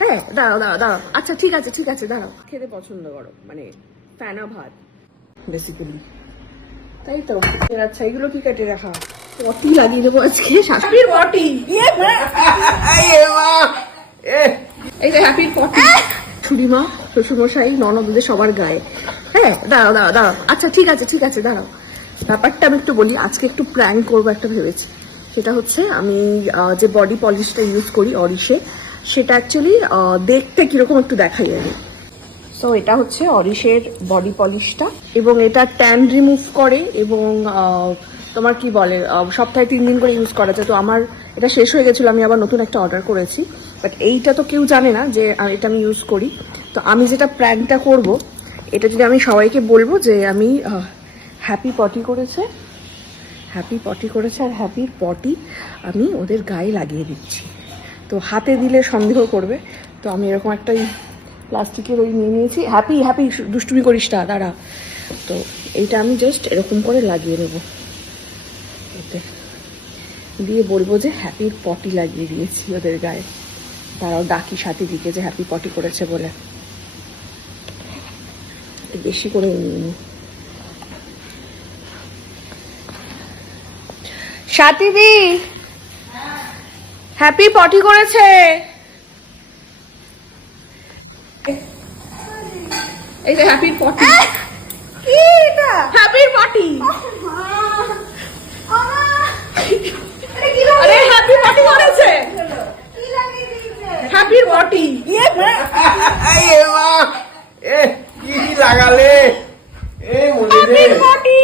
হ্যাঁ দাঁড়াও দাঁড়াও দাঁড়াও, আচ্ছা ঠিক আছে ঠিক আছে, দাঁড়াও। খেতে পছন্দ করো মানে ফ্যানা ভাত বেসিক্যালি, তাই তো? আচ্ছা এগুলো কি কেটে রাখা? পটি লাগিয়ে দেবো আজকে, শাশুড়ির পটি। এই যে হ্যাপির পটি, ছুরিমা শ্বশুরমশাই ননদদের সবার গায়ে। হ্যাঁ দাঁড়াও দাঁড়াও দাঁড়াও, আচ্ছা ঠিক আছে ঠিক আছে, দাঁড়াও। ব্যাপারটা আমি একটু বলি, আজকে একটু প্র্যাঙ্ক করবো একটা ভেবেছি। সেটা হচ্ছে আমি যে বডি পলিশটা ইউজ করি অরিশে, সেটা অ্যাকচুয়ালি দেখতে কিরকম একটু দেখাই আমি। সো এটা হচ্ছে অরিশের বডি পলিশটা, এবং এটা ট্যান রিমুভ করে, এবং তোমার কি বলে সপ্তাহে 3 দিন করে ইউজ করা যায়। তো আমার এটা শেষ হয়ে গেছিলো, আমি আবার নতুন একটা অর্ডার করেছি, বাট এইটা তো কেউ জানে না যে এটা আমি ইউজ করি। তো আমি যেটা প্র্যাঙ্কটা করব, এটা যদি আমি সবাইকে বলবো যে আমি হ্যাপি পটি করেছে, হ্যাপি পটি করেছে, আর হ্যাপির পটি আমি ওদের গায়ে লাগিয়ে দিচ্ছি। তো হাতে দিলে সন্দেহ করবে, তো আমি এরকম একটা প্লাস্টিকের ওই নিয়ে নিয়েছি। হ্যাপি হ্যাপি দুষ্টুমি করিস না, দাঁড়া। তো এইটা আমি জাস্ট এরকম করে লাগিয়ে নেবো ওতে, দিয়ে বলবো যে হ্যাপির পটি লাগিয়ে দিয়েছি ওদের গায়ে। তারাও ডাকি সাথে দিকে যে হ্যাপি পটি করেছে বলে। বেশি করে নিয়ে নি। সাথীদি হ্যাপি পটি করেছে। এই যে হ্যাপির পটি, হ্যাপির পটি। আরে হ্যাপি পটি করেছে, হ্যাপির পটি। কি লাগালে? হ্যাপির পটি।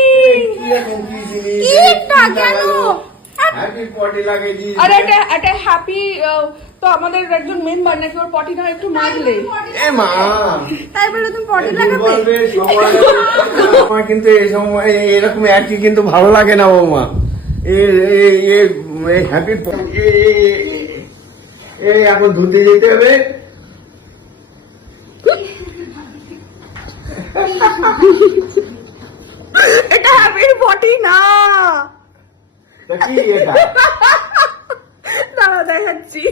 আরে এটা হ্যাপি তো আমাদের একজন মেম্বার নাকি, ওর পটি না একটু মাজলে। তাই বলে তুমি পটি লাগাবে? কিন্তু এই সময় এরকম একই কিন্তু ভালো লাগে না বৌমা। হ্যাপি এখন ধুতে যেতে হবে। এটা হ্যাপির পটি না। কি এটা? দাঁড়া দেখাচ্ছি।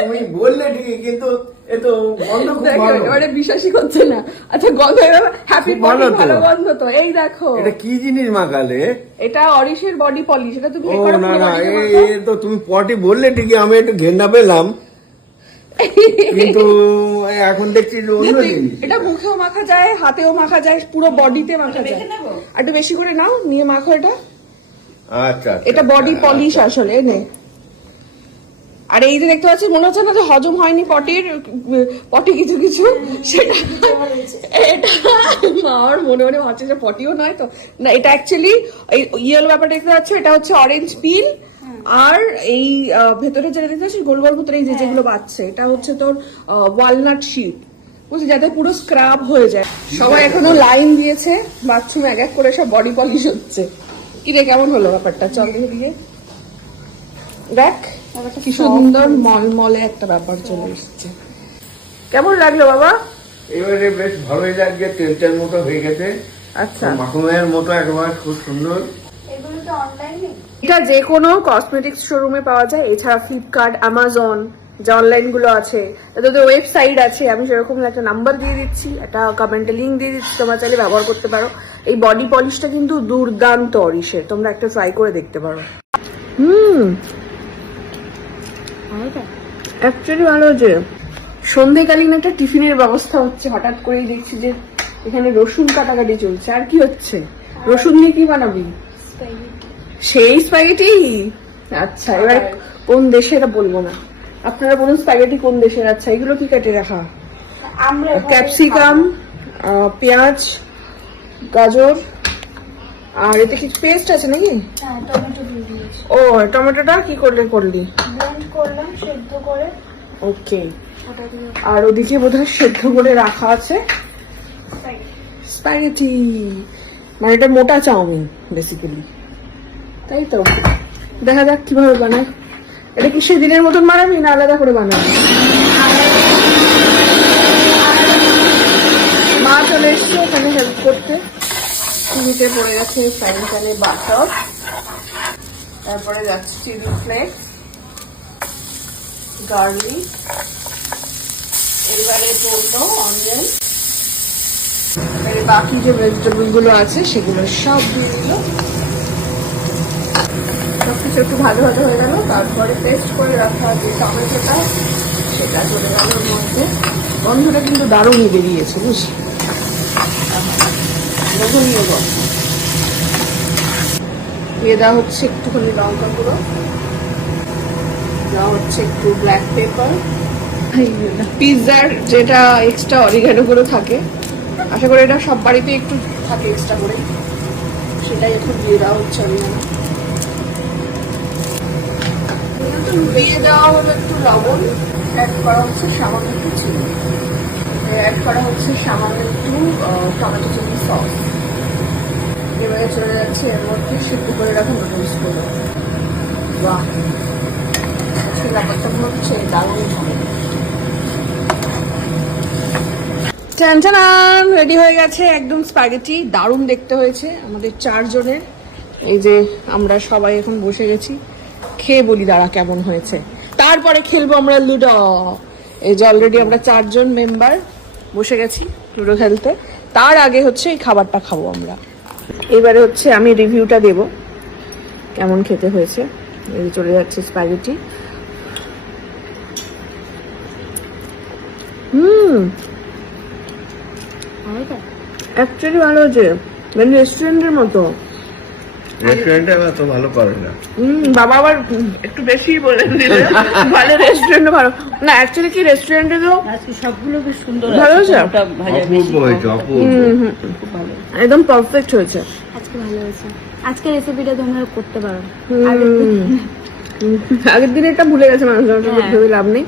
তুমি বললে ঠিকই, কিন্তু এ তো গন্ধ খুব ভালো। এবারে বিশ্বাসই করছে না। আচ্ছা গন্ধ, হ্যাপি পটি ভালো গন্ধ তো। এই দেখো এটা কি জিনিস মাখালে? এটা অরিশের বডি পলিশ। এটা তুমি ও না না, এই তো তুমি পটি বললে ঠিকই, আমি একটু ঘেন্না পেলাম, কিন্তু এখন দেখছি যে অন্য জিনিস। এটা মুখেও মাখা যায়, হাতেও মাখা যায়, পুরো বডিতে মাখা যায়। একটু বেশি করে নাও, নিয়ে মাখো এটা। আচ্ছা এটা বডি পলিশ আসলে নে। আর এই যে দেখতে পাচ্ছি, মনে হচ্ছে না যে হজম হয়নি পটি কিছু কিছু, সেটা এটা আমার মনে মনে হচ্ছে যে পটিও নয় তো না। এটা অ্যাকচুয়ালি এই ইয়েলো ব্যাপারটা দেখতে পাচ্ছ, এটা হচ্ছে অরেঞ্জ পিল, আর এই ভেতরে যেটা দেখতে পাচ্ছিস গোল গোল ভেতরে এই যেগুলো বাচ্ছে, এটা হচ্ছে তোর ওয়ালনাট শিট, বুঝলি, যাতে পুরো স্ক্রাব হয়ে যায়। সবাই এখনো লাইন দিয়েছে, বাথরুম এক এক করে সব বডি পলিশ হচ্ছে। কি রে কেমন হলো ব্যাপারটা? চল দিয়ে দেখ কি সুন্দর মলমলে একটা ব্যাপার চলে এসেছে। কেমন লাগলো বাবা? এবারে বেশ ভালোই লাগছে, তেলটার মতো হয়ে গেছে। আচ্ছা, মাখনের মতো একবার খুব সুন্দর। এগুলো তো অনলাইনে? এটা যে কোনো কসমেটিক্স শোরুমে পাওয়া যায়, এছাড়া ফ্লিপকার্ট, অ্যামাজন যে অনলাইন গুলো আছে, তাদের ওয়েবসাইট আছে। আমি সেরকম একটা নাম্বার দিয়ে দিচ্ছি, একটা কমেন্টে লিঙ্ক দিয়ে দিচ্ছি, তোমরা চাইলে ব্যবহার করতে পারো। এই বডি পলিশটা কিন্তু দুর্দান্ত অরিশের, তোমরা একটা ট্রাই করে দেখতে পারো। অ্যাকচুয়ালি ভালো হচ্ছে। সন্ধেকালীন একটা টিফিনের ব্যবস্থা হচ্ছে, হঠাৎ করেই দেখছি যে এখানে রসুন কাটাকাটি চলছে। আর কি হচ্ছে? রসুন দিয়ে কি বানাবি? সেই স্পাগেটি। আচ্ছা, এবার কোন দেশে এটা বলবো না, আপনারা বলুন স্পাগেটি কোন দেশের। আচ্ছা এগুলো কি কেটে রাখা? ক্যাপসিকাম, পেঁয়াজ, গাজর, আর এতে কি পেস্ট আছে নাকি? হ্যাঁ, টমেটো দিয়ে দিয়েছি। ও টমেটোটা কি করলি? ব্লেন্ড করলাম সেদ্ধ করে। ওকে। ওটা দিয়ে আর ওদিকে বোধহয় সেদ্ধ করে রাখা আছে স্প্যাগেটি, মানে এটা মোটা চাউমিন বেসিক্যালি, তাই তো? দেখা যাক কিভাবে বানায়। এটা কি সেদিনের মতন বানাবি না আলাদা করে বানাবি? মা চলে এসছে ওখানে হেল্প করতে। নিচে পড়ে গেছে ফ্রাইং প্যানে বাটার, তারপরে যাচ্ছে চিলি ফ্লেক্স, গার্লিক, এবারে পড়লো অনিয়ন, এবারে বাকি যে ভেজিটেবল গুলো আছে সেগুলো সব দিয়ে দিল। সবকিছু একটু ভালো ভালো হয়ে গেল, তারপরে পেস্ট করে রাখা যে টমেটোটা সেটা চলে গেল ওর মধ্যে। গন্ধটা কিন্তু দারুণই বেরিয়েছে, বুঝলি? লোভনীয় গন্ধ। দিয়ে দেওয়া হচ্ছে একটুখানি লঙ্কা গুঁড়ো, দেওয়া হচ্ছে একটু ব্ল্যাক পেপার, পিৎজার যেটা এক্সট্রা অরিগানো গুলো থাকে, আশা করি এটা সব বাড়িতে একটু থাকে এক্সট্রা করে, সেটাই এখন দিয়ে দেওয়া হচ্ছে অরিগানো। দিয়ে দেওয়া হলো একটু লবণ, অ্যাড করা হচ্ছে সামান্য একটু চিনি, অ্যাড করা হচ্ছে সামান্য একটু টমেটো চিলি সস। এবারে চলে যাচ্ছে এর মধ্যে সিদ্ধ করে রাখা নুডলস গুলো। বাহ, ব্যাপারটা হচ্ছে দারুণ হবে। টানটানান, রেডি হয়ে গেছে একদম স্প্যাগেটি। দারুণ দেখতে হয়েছে আমাদের 4 জনের। এই যে আমরা সবাই এখন বসে গেছি, খেয়ে বলি দাঁড়া কেমন হয়েছে, তারপরে খেলবো আমরা লুডো। এই যে অলরেডি আমরা 4 জন মেম্বার বসে গেছি লুডো খেলতে, তার আগে হচ্ছে এই খাবারটা খাবো আমরা। এবারে হচ্ছে আমি রিভিউটা দেব কেমন খেতে হয়েছে। এই চলে যাচ্ছে স্প্যাগেটি। অ্যাকচুয়ালি ভালো হয়েছে, মানে রেস্টুরেন্টের মতো। রেস্টুরেন্টে এত ভালো করে না। বাবা আবার একটু বেশি বলে দিলে, ভালো রেস্টুরেন্টে ভালো না। অ্যাকচুয়ালি কি রেস্টুরেন্টে তো আজকে সবগুলো বেশ সুন্দর ভালো হয়েছে, অপূর্ব হয়েছে, অপূর্ব। খুব ভালো, একদম পারফেক্ট হয়েছে। আজকে ভালো হয়েছে। আজকে রেসিপিটা তোমরা করতে পারো। আগের দিন এটা ভুলে গেছে মানুষ, ভেবে লাভ নেই।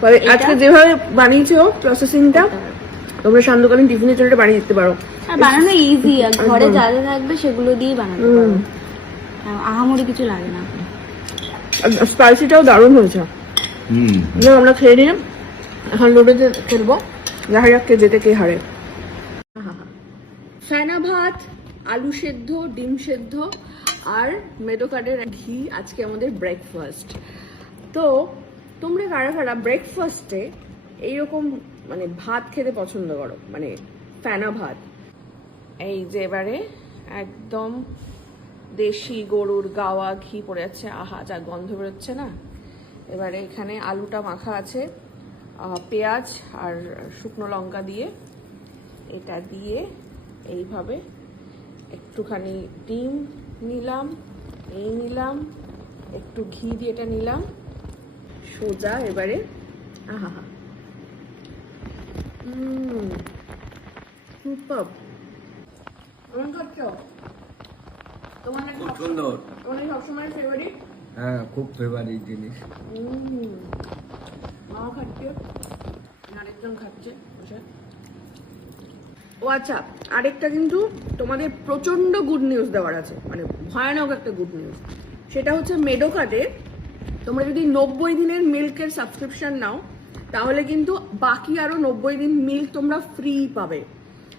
তবে আজকে যেভাবে বানিয়েছো প্রসেসিংটা, তোমরা সান্ধ্যকালীন টিফিনের জন্য এটা বানিয়ে দিতে পারো। আর বানানো ইজি, আর ঘরে যা যা থাকবে সেগুলো দিয়ে বানাতে পারো, আহামরি কিছু লাগে না। স্পাইসিটাও দারুণ হয়েছে। আমরা খেয়ে নিলাম, এখন লুডোতে খেলবো, দেখা যাক কে যেতে কে হারে। ফেনা ভাত, আলু সেদ্ধ, ডিম সেদ্ধ আর মেডোকার্ডের ঘি আজকে আমাদের ব্রেকফাস্ট। তো তোমরা কারা কারা ব্রেকফাস্টে এইরকম মানে ভাত খেতে পছন্দ করো, মানে ফেনা ভাত? এই যে এবারে একদম দেশি গরুর গাওয়া ঘি পড়ে যাচ্ছে, আহা যা গন্ধ বেরোচ্ছে না। এবারে এখানে আলুটা মাখা আছে, পেঁয়াজ আর শুকনো লঙ্কা দিয়ে, এটা দিয়ে এইভাবে একটুখানি ডিম নিলাম, এই নিলাম, একটু ঘি দিয়ে এটা নিলাম সোজা। এবারে আহা হা, সুপার। কেমন খাচ্ছ? তোমাদের খুব সুন্দর। তোমাদের সবসময় ফেভারিট? হ্যাঁ, খুব ফেভারিট জিনিস। মা খাচ্ছে, আরেকজন খাচ্ছে বসে। ও আচ্ছা, আরেকটা কিন্তু তোমাদের প্রচন্ড গুড নিউজ দেওয়ার আছে, মানে ভয়ানক একটা গুড নিউজ। সেটা হচ্ছে মেডোকার্ডে তোমরা যদি 90 দিনের মিল্কের সাবস্ক্রিপশন নাও, তাহলে কিন্তু বাকি আরো 90 দিন মিল্ক তোমরা ফ্রি পাবে।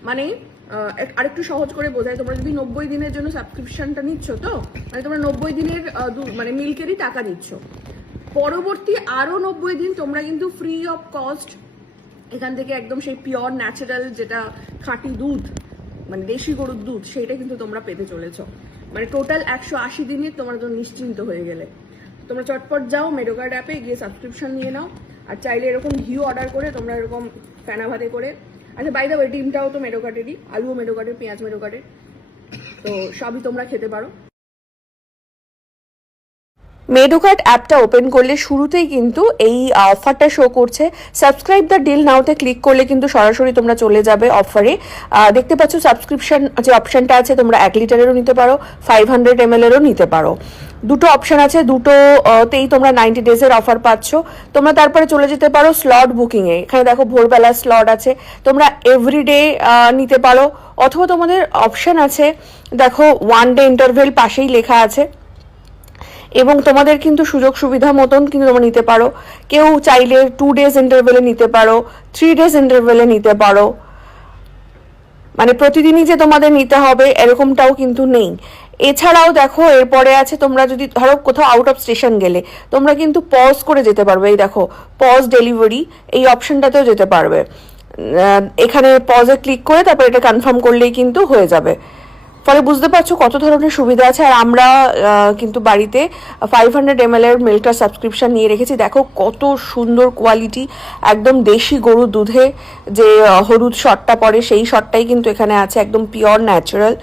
মানে আরেকটু সহজ করে বোঝায়, তোমরা যদি 90 দিনের জন্য সাবস্ক্রিপশনটা নিচ্ছ, তো মানে তোমরা 90 দিনের মানে মিল্কেরই টাকা নিচ্ছ, পরবর্তী আরো 90 দিন তোমরা কিন্তু ফ্রি অফ কস্ট এখান থেকে একদম সেই পিওর ন্যাচারাল যেটা খাঁটি দুধ, মানে দেশি গরুর দুধ, সেটা কিন্তু তোমরা পেতে চলেছো। মানে টোটাল 180 দিনে তোমরা তো নিশ্চিন্ত হয়ে গেলে। তোমরা চটপট যাও মেডোকার্ড অ্যাপে গিয়ে সাবস্ক্রিপশন নিয়ে নাও, আর চাইলে এরকম ঘিও অর্ডার করে তোমরা এরকম ফেনা ভাতে করে। আচ্ছা বাই দ্য ওয়ে, ডিমটাও তো মেডোকার্ডেরই, আলুও মেডোকার্ডের, পেঁয়াজ মেডোকার্ডের, তো সবই তোমরা খেতে পারো। মেডোকার্ড অ্যাপটা ওপেন করলে শুরুতেই কিন্তু এই অফারটা শো করছে। সাবস্ক্রাইব দ্য ডিল নাওতে ক্লিক করলে কিন্তু সরাসরি তোমরা চলে যাবে অফারে। দেখতে পাচ্ছ সাবস্ক্রিপশন যে অপশনটা আছে, তোমরা 1 লিটারেরও নিতে পারো, 500 ml-এরও নিতে পারো। দুটো অপশন আছে, দুটোতেই তোমরা 90 ডেজের অফার পাচ্ছ। তোমরা তারপরে চলে যেতে পারো স্লট বুকিংয়ে। এখানে দেখো ভোরবেলা স্লট আছে, তোমরা এভরিডে নিতে পারো, অথবা তোমাদের অপশন আছে দেখো 1 ডে ইন্টারভেল পাশেই লেখা আছে, এবং তোমাদের কিন্তু সুযোগ সুবিধা মতন কিন্তু তোমরা নিতে পারো। কেউ চাইলে 2 ডেজ ইন্টারভেলে নিতে পারো, 3 ডেজ ইন্টারভেলে নিতে পারো, মানে প্রতিদিনই যে তোমাদের নিতে হবে এরকমটাও কিন্তু নেই। এছাড়াও দেখো এরপরে আছে, তোমরা যদি ধরো কোথাও আউট অফ স্টেশন গেলে তোমরা কিন্তু পজ করে যেতে পারবে। এই দেখো পজ ডেলিভারি, এই অপশনটাতেও যেতে পারবে। এখানে পজে ক্লিক করে তারপর এটা কনফার্ম করলেই কিন্তু হয়ে যাবে। ফলে বুঝতে পারছো কত ধরনের সুবিধা আছে। আর আমরা কিন্তু বাড়িতে 500 ml এর মিল্কটা সাবস্ক্রিপশন নিয়ে রেখেছি। দেখো কত সুন্দর কোয়ালিটি, একদম দেশি গরুর দুধে যে হলুদ শটটা পড়ে সেই শটটাই কিন্তু এখানে আছে, একদম পিওর ন্যাচারাল।